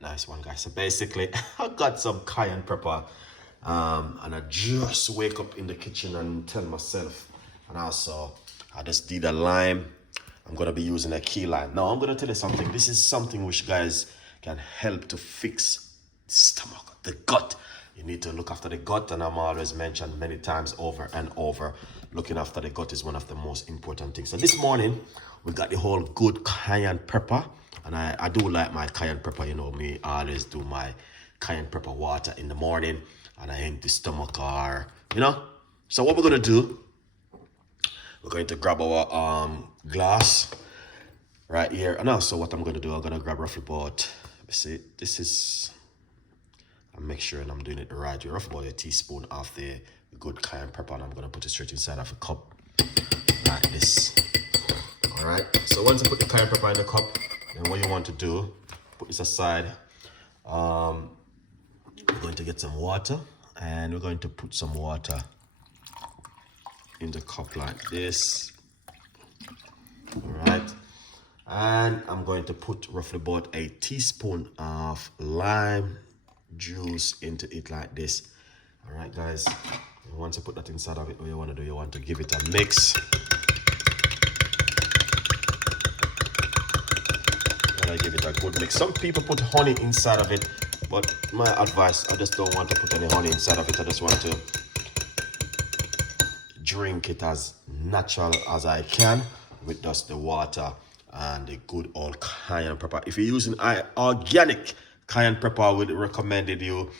Nice one, guys. So basically, I got some cayenne pepper, and I just wake up in the kitchen and tell myself, and also I just did a lime. I'm gonna be using a key lime. Now I'm gonna tell you something. This is something which guys can help to fix the stomach, the gut. You need to look after the gut, and I'm always mentioned many times over and over. Looking after the gut is one of the most important things. So this morning we got the whole good cayenne pepper. And I do like my cayenne pepper, you know me. I always do my cayenne pepper water in the morning and I empty stomach or, you know. So what we're going to do, we're going to grab our glass right here. And also what I'm going to do, I'm going to grab roughly about, see, this is, I'm make sure and I'm doing it right. You're roughly about a teaspoon of the good cayenne pepper and I'm going to put it straight inside of a cup like this. All right. So once I put the cayenne pepper in the cup, then what you want to do, put this aside. We're going to get some water and we're going to put some water in the cup like this. All right. And I'm going to put roughly about a teaspoon of lime juice into it like this. All right, guys. And once you put that inside of it, what you want to do, you want to give it a mix. I give it a good mix. Some people put honey inside of it, but my advice, I just don't want to put any honey inside of it. I just want to drink it as natural as I can with just the water and the good old cayenne pepper. If you're using organic cayenne pepper, I would recommend you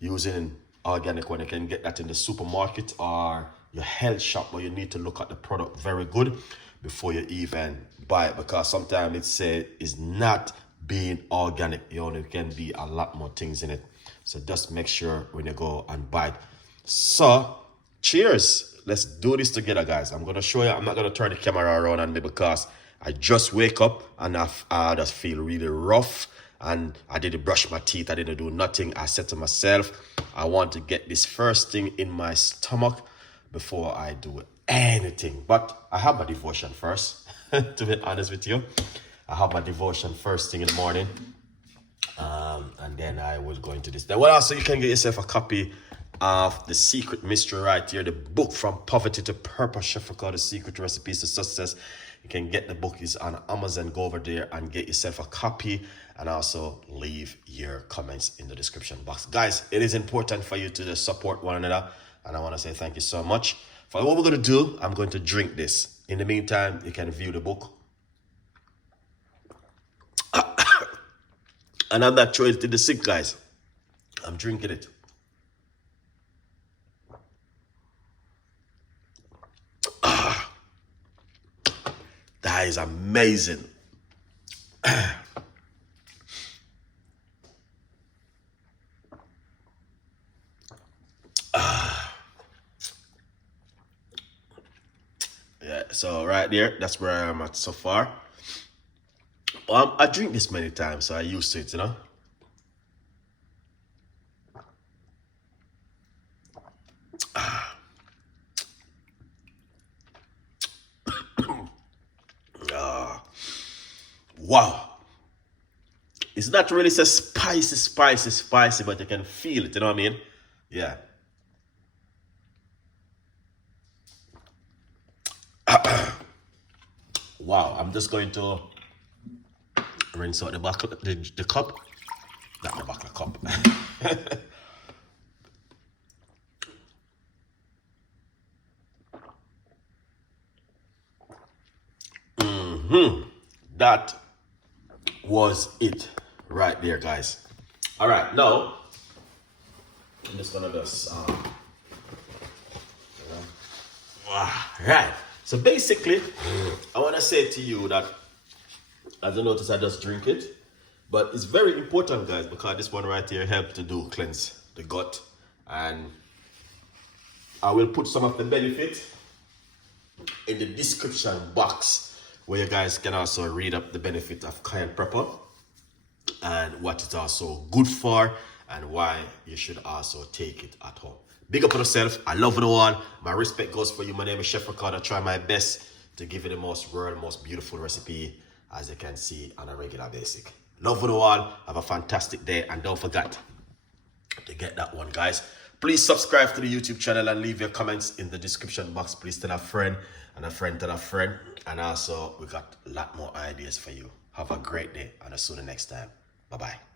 using organic one. You can get that in the supermarket or your health shop, but you need to look at the product very good before you even buy it, because sometimes it says it's not being organic. You know, there can be a lot more things in it. So just make sure when you go and buy it. So cheers. Let's do this together, guys. I'm gonna show you. I'm not gonna turn the camera around on me because I just wake up and I just feel really rough and I didn't brush my teeth. I didn't do nothing. I said to myself, I want to get this first thing in my stomach before I do anything. But I have my devotion first. To be honest with you, I have my devotion first thing in the morning, and then I will go into this. Then what else? So you can get yourself a copy of The Secret Mystery right here, the book From Poverty to Purpose, Chef Ricardo Secret Recipes to Success. You can get the book, is on Amazon. Go over there and get yourself a copy, and also leave your comments in the description box. Guys, it is important for you to just support one another, and I want to say thank you so much. For what we're going to do, I'm going to drink this. In the meantime, you can view the book. And I'm not throwing it in the sink, guys. I'm drinking it. That is amazing. Yeah, so right there, that's where I am at so far. I drink this many times, so I used to it, you know. Wow. It's not really so spicy, but you can feel it, you know what I mean? Yeah. Wow, I'm just going to rinse out the back of the cup. Not the back of the cup. That was it right there, guys. All right, now I'm just gonna just right. So basically, I want to say to you that, as you notice, I just drink it, but it's very important, guys, because this one right here helps to do cleanse the gut, and I will put some of the benefit in the description box, where you guys can also read up the benefit of cayenne pepper and what it's also good for and why you should also take it at home. Big up on yourself. I love you all. My respect goes for you. My name is Chef Ricardo. I try my best to give you the most beautiful recipe as you can see on a regular basis. Love you all. Have a fantastic day. And don't forget to get that one, guys. Please subscribe to the YouTube channel and leave your comments in the description box. Please tell a friend and a friend tell a friend. And also, we got a lot more ideas for you. Have a great day, and I'll see you the next time. Bye-bye.